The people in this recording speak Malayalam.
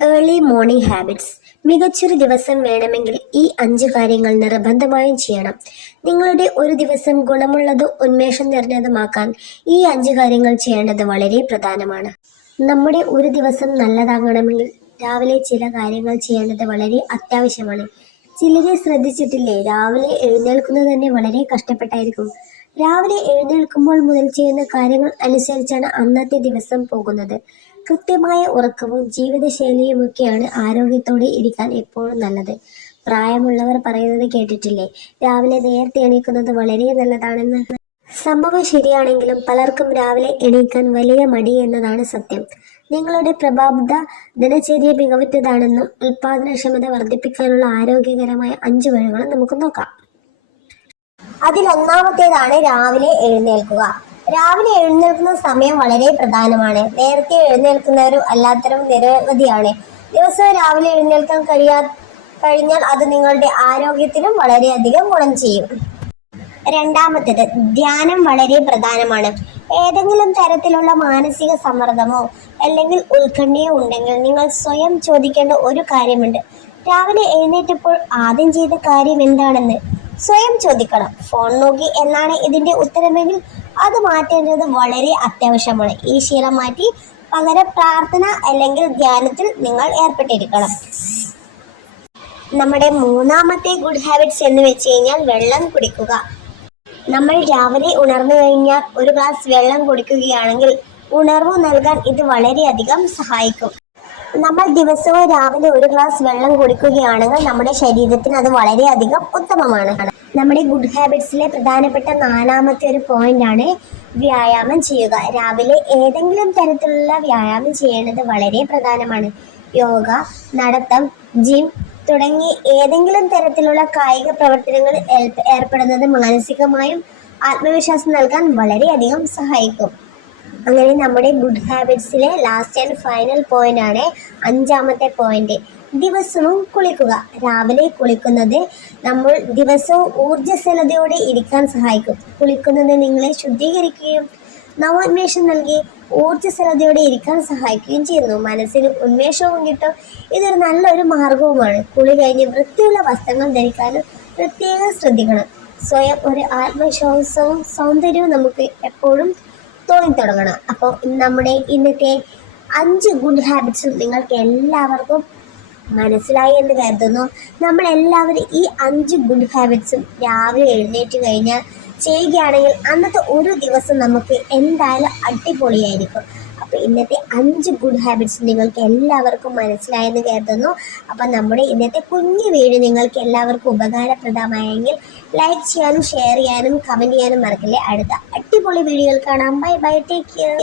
ഏർലി മോർണിംഗ് ഹാബിറ്റ്സ് മികച്ചൊരു ദിവസം വേണമെങ്കിൽ ഈ അഞ്ച് കാര്യങ്ങൾ നിർബന്ധമായും ചെയ്യണം. നിങ്ങളുടെ ഒരു ദിവസം ഗുണമുള്ളതും ഉന്മേഷം നിറഞ്ഞതുമാക്കാൻ ഈ അഞ്ച് കാര്യങ്ങൾ ചെയ്യേണ്ടത് വളരെ പ്രധാനമാണ്. നമ്മുടെ ഒരു ദിവസം നല്ലതാകണമെങ്കിൽ രാവിലെ ചില കാര്യങ്ങൾ ചെയ്യേണ്ടത് വളരെ അത്യാവശ്യമാണ്. ചിലരെ ശ്രദ്ധിച്ചിട്ടില്ലേ? രാവിലെ എഴുന്നേൽക്കുന്നത് തന്നെ വളരെ കഷ്ടപ്പെട്ടായിരിക്കും. രാവിലെ എഴുന്നേൽക്കുമ്പോൾ മുതൽ ചെയ്യുന്ന കാര്യങ്ങൾ അനുസരിച്ചാണ് അന്നത്തെ ദിവസം പോകുന്നത്. കൃത്യമായ ഉറക്കവും ജീവിതശൈലിയുമൊക്കെയാണ് ആരോഗ്യത്തോടെ ഇരിക്കാൻ എപ്പോഴും നല്ലത്. പ്രായമുള്ളവർ പറയുന്നത് കേട്ടിട്ടില്ലേ? രാവിലെ നേരത്തെ എണീക്കുന്നത് വളരെ നല്ലതാണെന്ന്. സംഭവം ശരിയാണെങ്കിലും പലർക്കും രാവിലെ എണീക്കാൻ വലിയ മടി എന്നതാണ് സത്യം. നിങ്ങളുടെ പ്രഭാബ്ദ ദിനചര്യ മികവുറ്റതാണെന്നും ഉൽപാദനക്ഷമത വർദ്ധിപ്പിക്കാനുള്ള ആരോഗ്യകരമായ അഞ്ച് വഴികളും നമുക്ക് നോക്കാം. അതിലൊന്നാമത്തേതാണ് രാവിലെ എഴുന്നേൽക്കുക. രാവിലെ എഴുന്നേൽക്കുന്ന സമയം വളരെ പ്രധാനമാണ്. നേരത്തെ എഴുന്നേൽക്കുന്നവരും അല്ലാത്തവരും നിരവധിയാണ്. ദിവസവും രാവിലെ എഴുന്നേൽക്കാൻ കഴിയാ കഴിഞ്ഞാൽ അത് നിങ്ങളുടെ ആരോഗ്യത്തിനും വളരെയധികം ഗുണം ചെയ്യും. രണ്ടാമത്തേത് ധ്യാനം വളരെ പ്രധാനമാണ്. ഏതെങ്കിലും തരത്തിലുള്ള മാനസിക സമ്മർദ്ദമോ അല്ലെങ്കിൽ ഉത്കണ്ഠയോ ഉണ്ടെങ്കിൽ നിങ്ങൾ സ്വയം ചോദിക്കേണ്ട ഒരു കാര്യമുണ്ട്. രാവിലെ എഴുന്നേറ്റപ്പോൾ ആദ്യം ചെയ്ത കാര്യം എന്താണെന്ന് സ്വയം ചോദിക്കണം. ഫോൺ നോക്കി എന്നാണ് ഇതിന്റെ ഉത്തരമെങ്കിൽ അത് മാറ്റേണ്ടത് വളരെ അത്യാവശ്യമാണ്. ഈ ശീലം മാറ്റി പകരം പ്രാർത്ഥന അല്ലെങ്കിൽ ധ്യാനത്തിൽ നിങ്ങൾ ഏർപ്പെട്ടിരിക്കണം. നമ്മുടെ മൂന്നാമത്തെ ഗുഡ് ഹാബിറ്റ്സ് എന്ന് വെച്ച് കഴിഞ്ഞാൽ വെള്ളം കുടിക്കുക. നമ്മൾ രാവിലെ ഉണർന്നു കഴിഞ്ഞാൽ ഒരു ഗ്ലാസ് വെള്ളം കുടിക്കുകയാണെങ്കിൽ ഉണർവ് നൽകാൻ ഇത് വളരെയധികം സഹായിക്കും. നമ്മൾ ദിവസവും രാവിലെ ഒരു ഗ്ലാസ് വെള്ളം കുടിക്കുകയാണെങ്കിൽ നമ്മുടെ ശരീരത്തിന് അത് വളരെയധികം ഉത്തമമാണ്. നമ്മുടെ ഗുഡ് ഹാബിറ്റ്സിലെ പ്രധാനപ്പെട്ട നാലാമത്തെ ഒരു പോയിന്റ് ആണ് വ്യായാമം ചെയ്യുക. രാവിലെ ഏതെങ്കിലും തരത്തിലുള്ള വ്യായാമം ചെയ്യേണ്ടത് വളരെ പ്രധാനമാണ്. യോഗ നടത്തം ജിം തുടങ്ങി ഏതെങ്കിലും തരത്തിലുള്ള കായിക പ്രവർത്തനങ്ങൾ ഏർപ്പ- ഏർപ്പെടുന്നത് മാനസികമായും ആത്മവിശ്വാസം നൽകാൻ വളരെയധികം സഹായിക്കും. അങ്ങനെ നമ്മുടെ ഗുഡ് ഹാബിറ്റ്സിലെ ലാസ്റ്റ് ആൻഡ് ഫൈനൽ പോയിന്റ് ആണ് അഞ്ചാമത്തെ പോയിന്റ് ദിവസവും കുളിക്കുക. രാവിലെ കുളിക്കുന്നത് നമ്മൾ ദിവസവും ഊർജസ്വലതയോടെ ഇരിക്കാൻ സഹായിക്കും. കുളിക്കുന്നത് നിങ്ങളെ ശുദ്ധീകരിക്കുകയും നവോന്മേഷം നൽകി ഊർജസ്വലതയോടെ ഇരിക്കാൻ സഹായിക്കുകയും ചെയ്യുന്നു. മനസ്സിന് ഉന്മേഷവും കിട്ടും. ഇതൊരു നല്ലൊരു മാർഗവുമാണ്. കുളി കഴിഞ്ഞ് വൃത്തിയുള്ള വസ്ത്രങ്ങൾ ധരിക്കാനും പ്രത്യേകം ശ്രദ്ധിക്കണം. സ്വയം ഒരു ആത്മവിശ്വാസവും സൗന്ദര്യവും നമുക്ക് എപ്പോഴും തോന്നി തുടങ്ങണം? അപ്പോൾ നമ്മുടെ ഇന്നത്തെ അഞ്ച് ഗുഡ് ഹാബിറ്റ്സും നിങ്ങൾക്ക് എല്ലാവർക്കും മനസ്സിലായി എന്ന് കരുതുന്നു. നമ്മൾ എല്ലാവരും ഈ അഞ്ച് ഗുഡ് ഹാബിറ്റ്സും രാവിലെ എഴുന്നേറ്റ് കഴിഞ്ഞാൽ ചെയ്യുകയാണെങ്കിൽ അന്നത്തെ ഒരു ദിവസം നമുക്ക് എന്തായാലും അടിപൊളിയായിരിക്കും. അപ്പോൾ ഇന്നത്തെ അഞ്ച് ഗുഡ് ഹാബിറ്റ്സ് നിങ്ങൾക്ക് എല്ലാവർക്കും മനസ്സിലായെന്ന് കരുതുന്നു. അപ്പോൾ നമ്മുടെ ഇന്നത്തെ കുഞ്ഞു വീട് നിങ്ങൾക്ക് എല്ലാവർക്കും ഉപകാരപ്രദമായെങ്കിൽ ലൈക്ക് ചെയ്യാനും ഷെയർ ചെയ്യാനും കമന്റ് ചെയ്യാനും മറക്കില്ലേ. അടുത്ത അടിപൊളി വീഡിയോയിൽ കാണാം. Bye bye take care